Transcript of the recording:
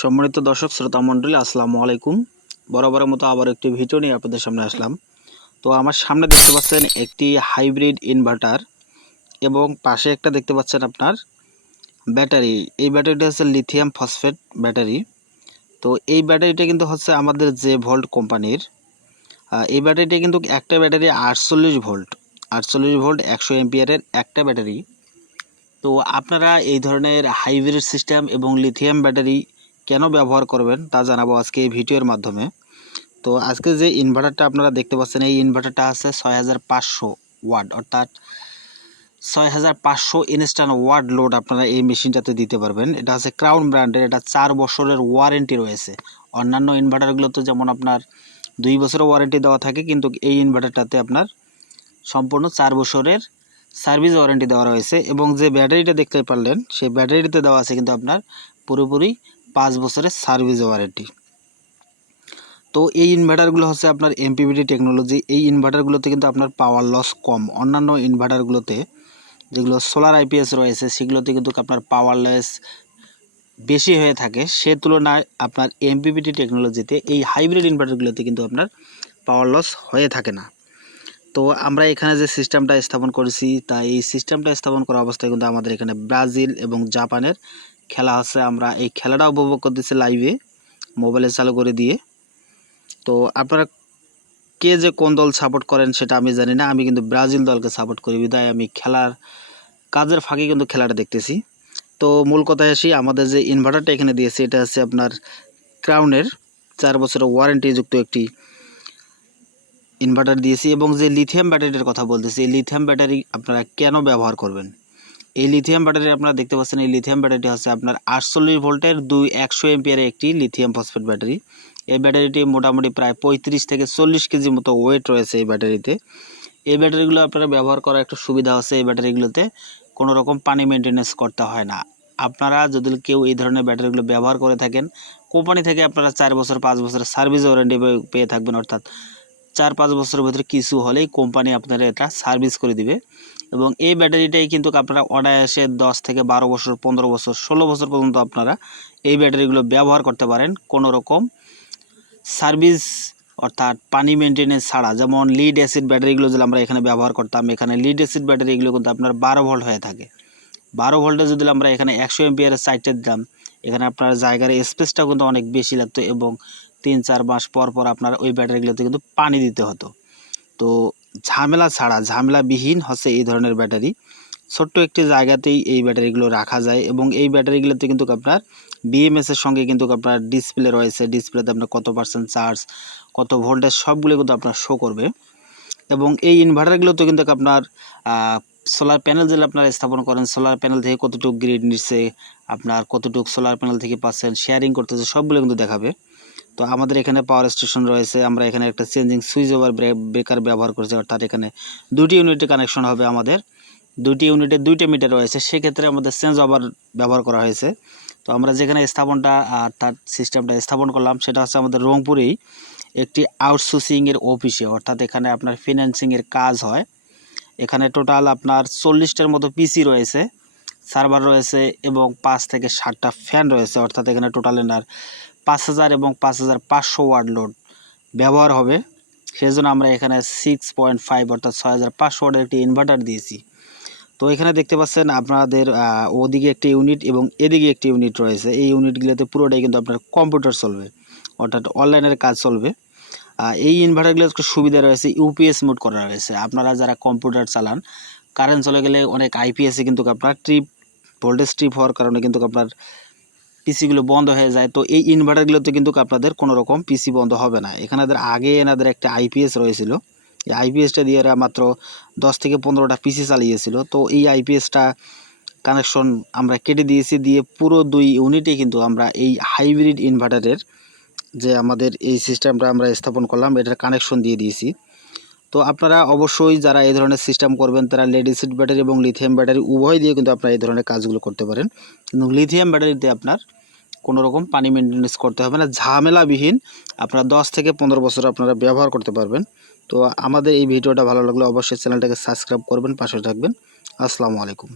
সম্মানিত দর্শক শ্রোতা মণ্ডলী, আসসালামু আলাইকুম। বরাবরের মতো আবার একটি ভিডিও নিয়ে আপনাদের সামনে আসলাম। তো আমার সামনে দেখতে পাচ্ছেন একটি হাইব্রিড ইনভার্টার এবং পাশে একটা দেখতে পাচ্ছেন আপনার ব্যাটারি। এই ব্যাটারিটা হচ্ছে লিথিয়াম ফসফেট ব্যাটারি। তো এই ব্যাটারিটা কিন্তু হচ্ছে আমাদের যে ভোল্ট কোম্পানির। এই ব্যাটারিটা কিন্তু একটা ব্যাটারি 48 ভোল্ট 100 এম্পিয়ারের একটা ব্যাটারি। তো আপনারা এই ধরনের হাইব্রিড সিস্টেম এবং লিথিয়াম ব্যাটারি কেন ব্যবহার করবেন তা জানাবো আজকে এই ভিডিওর মাধ্যমে। তো আজকে যে ইনভার্টারটা আপনারা দেখতে পাচ্ছেন, এই ইনভার্টারটা আছে 6500 ওয়াট, অর্থাৎ 6500 ইনস্ট্যান্ট ওয়াট লোড আপনারা এই মেশিনটাতে দিতে পারবেন। এটা হচ্ছে ক্রাউন ব্র্যান্ডের, এটা 4 বছরের ওয়ারেন্টি রয়েছে। অন্যান্য ইনভার্টারগুলোতে যেমন আপনার 2 বছরের ওয়ারেন্টি দেওয়া থাকে, কিন্তু এই ইনভার্টারটাতে আপনার সম্পূর্ণ 4 বছরের সার্ভিস ওয়ারেন্টি দেওয়া রয়েছে। এবং যে ব্যাটারিটা দেখতে পারলেন, সেই ব্যাটারিতে দেওয়া আছে কিন্তু আপনার পুরোপুরি 5 বছরের সার্ভিস ওয়ারেন্টি। তো এই ইনভার্টারগুলো হচ্ছে আপনার এমপিপিটি টেকনোলজি। এই ইনভার্টারগুলোতে কিন্তু আপনার পাওয়ার লস কম। অন্যান্য ইনভার্টারগুলোতে যেগুলো সোলার আইপিএস রয়েছে, সেগুলোতে কিন্তু আপনার পাওয়ার লস বেশি হয়ে থাকে। সে তুলনায় আপনার এমপিপিটি টেকনোলজিতে এই হাইব্রিড ইনভার্টারগুলোতে কিন্তু আপনার পাওয়ার লস হয়ে থাকে না। তো আমরা এখানে যে সিস্টেমটা স্থাপন করেছি, তা এই সিস্টেমটা স্থাপন করা অবস্থায় কিন্তু আমাদের এখানে ব্রাজিল এবং জাপানের খেলা হচ্ছে। আমরা এই খেলাটা উপভোগ করতেছি লাইভে মোবাইলে চালু করে দিয়ে। তো আপনারা কে যে কোন দল সাপোর্ট করেন সেটা আমি জানি না। আমি কিন্তু ব্রাজিল দলকে সাপোর্ট করি, বিধায় আমি খেলার কাজের ফাঁকে কিন্তু খেলাটা দেখতেছি। তো মূল কথায় আসি, আমাদের যে ইনভার্টারটা এখানে দিয়েছে, এটা হচ্ছে আপনার ক্রাউনের 4 বছরের ওয়ারেন্টিযুক্ত একটি ইনভার্টার দিয়েছি। এবং যে লিথিয়াম ব্যাটারিটার কথা বলতেছি, এই লিথিয়াম ব্যাটারি আপনারা কেন ব্যবহার করবেন? এই লিথিয়াম ব্যাটারি আপনারা দেখতে পাচ্ছেন, এই লিথিয়াম ব্যাটারিটি হচ্ছে আপনার 48 ভোল্টের 100 এম্পিয়ারের একটি লিথিয়াম ফসফেট ব্যাটারি। এই ব্যাটারিটি মোটামুটি প্রায় 35 থেকে 40 কেজি মতো ওয়েট রয়েছে এই ব্যাটারিতে। এই ব্যাটারিগুলো আপনারা ব্যবহার করার একটা সুবিধা আছে, এই ব্যাটারিগুলোতে কোনো রকম পানি মেনটেন্যান্স করতে হয় না। আপনারা যদি কেউ এই ধরনের ব্যাটারিগুলো ব্যবহার করে থাকেন, কোম্পানি থেকে আপনারা 4 বছর 5 বছরের সার্ভিস ওয়ারেন্টি পেয়ে থাকবেন। অর্থাৎ 4-5 বছরের ভিতরে কিছু হলেই কোম্পানি আপনারা এটা সার্ভিস করে দিবে। এবং এই ব্যাটারিটাই কিন্তু আপনারা অনায়াসে 10 থেকে 12 বছর, 15 বছর, 16 বছর পর্যন্ত আপনারা এই ব্যাটারিগুলো ব্যবহার করতে পারেন কোনো রকম সার্ভিস অর্থাৎ পানি মেনটেন্যান্স ছাড়া। যেমন লিড অ্যাসিড ব্যাটারিগুলো যদি আমরা এখানে ব্যবহার করতাম, এখানে লিড অ্যাসিড ব্যাটারি এগুলো কিন্তু আপনার 12 ভোল্ট হয়ে থাকে। 12 ভোল্টে যদি আমরা এখানে 100 এম্পিয়ারের সাইডটা দিতাম, এখানে আপনার জায়গার স্পেসটা কিন্তু অনেক বেশি লাগতো এবং 3-4 মাস পর পর আপনার ওই ব্যাটারিগুলোতে কিন্তু পানি দিতে হতো। তো ঝামেলা ছাড়া, ঝামেলাবিহীন হচ্ছে এই ধরনের ব্যাটারি। ছোট্ট একটি জায়গাতেই এই ব্যাটারিগুলো রাখা যায়। এবং এই ব্যাটারিগুলোতে কিন্তু আপনার বিএমএস এর সঙ্গে কিন্তু আপনার ডিসপ্লে রয়েছে। ডিসপ্লেতে আপনার কত পার্সেন্ট চার্জ, কত ভোল্টেজ, সবগুলো কিন্তু আপনার শো করবে। এবং এই ইনভার্টারগুলোতে কিন্তু আপনার সোলার প্যানেল যেগুলো আপনারা স্থাপন করেন, সোলার প্যানেল থেকে কতটুকু গ্রিড নিচ্ছে, আপনার কতটুকু সোলার প্যানেল থেকে পাচ্ছেন, শেয়ারিং করতেছে, সবগুলো কিন্তু দেখাবে। তো আমাদের এখানে পাওয়ার স্টেশন রয়েছে। আমরা এখানে একটা চেঞ্জিং সুইচ ওভার ব্রেকার ব্যবহার করেছি, অর্থাৎ এখানে 2টি ইউনিটে কানেকশন হবে আমাদের। 2টি ইউনিটে 2টা মিটার রয়েছে, সেক্ষেত্রে আমাদের চেঞ্জ ওভার ব্যবহার করা হয়েছে। তো আমরা যেখানে স্থাপনটা অর্থাৎ সিস্টেমটা স্থাপন করলাম, সেটা হচ্ছে আমাদের রংপুরেই একটি আউটসোর্সিংয়ের অফিসে, অর্থাৎ এখানে আপনার ফিন্যান্সিংয়ের কাজ হয়। এখানে টোটাল আপনার 40টার মতো পিসি রয়েছে, সার্ভার রয়েছে এবং 5 থেকে 7টা ফ্যান রয়েছে। অর্থাৎ এখানে টোটাল এনার 5000 এবং 5500 ওয়াট লোড ব্যবহার হবে। সেজন্য আমরা এখানে 6.5 অর্থাৎ 6500 ওয়াটের একটি ইনভার্টার দিয়েছি। তো এখানে দেখতে পাচ্ছেন আপনাদের ওদিকে একটি ইউনিট এবং এদিকে একটি ইউনিট রয়েছে। এই ইউনিটগুলোতে পুরোটাই কিন্তু আপনার কম্পিউটার চলবে, অর্থাৎ অনলাইনের কাজ চলবে। এই ইনভার্টারগুলোর একটা সুবিধা রয়েছে, ইউপিএস মোড করা রয়েছে। আপনারা যারা কম্পিউটার চালান, কারেন্ট চলে গেলে অনেক আইপিএসে কিন্তু আপনার ভোল্টেজ ট্রিপ হওয়ার কারণে কিন্তু আপনার পিসিগুলো বন্ধ হয়ে যায়। তো এই ইনভার্টারগুলোতে কিন্তু আপনাদের কোনো রকম পিসি বন্ধ হবে না। এখানে আগে এনাদের একটা আইপিএস রয়েছিল, এই আইপিএসটা দিয়ে এরা মাত্র 10 থেকে 15টা পিসি চালিয়েছিল। তো এই আইপিএসটা কানেকশন আমরা কেটে দিয়েছি, দিয়ে পুরো 2 ইউনিটে কিন্তু আমরা এই হাইব্রিড ইনভার্টারের যে আমাদের এই সিস্টেমটা আমরা স্থাপন করলাম, এটার কানেকশন দিয়ে দিয়েছি। তো আপনারা অবশ্যই যারা এই ধরনের সিস্টেম করবেন, তারা লেড অ্যাসিড ব্যাটারি এবং লিথিয়াম ব্যাটারি উভয় দিয়ে কিন্তু আপনারা এই ধরনের কাজগুলো করতে পারেন। কিন্তু লিথিয়াম ব্যাটারিতে আপনার কোনো রকম পানি মেনটেন্যান্স করতে হবে না, ঝামেলাবিহীন আপনারা 10 থেকে 15 বছর আপনারা ব্যবহার করতে পারবেন। তো আমাদের এই ভিডিওটা ভালো লাগলে অবশ্যই চ্যানেলটাকে সাবস্ক্রাইব করবেন, পাশে থাকবেন। আসসালামু আলাইকুম।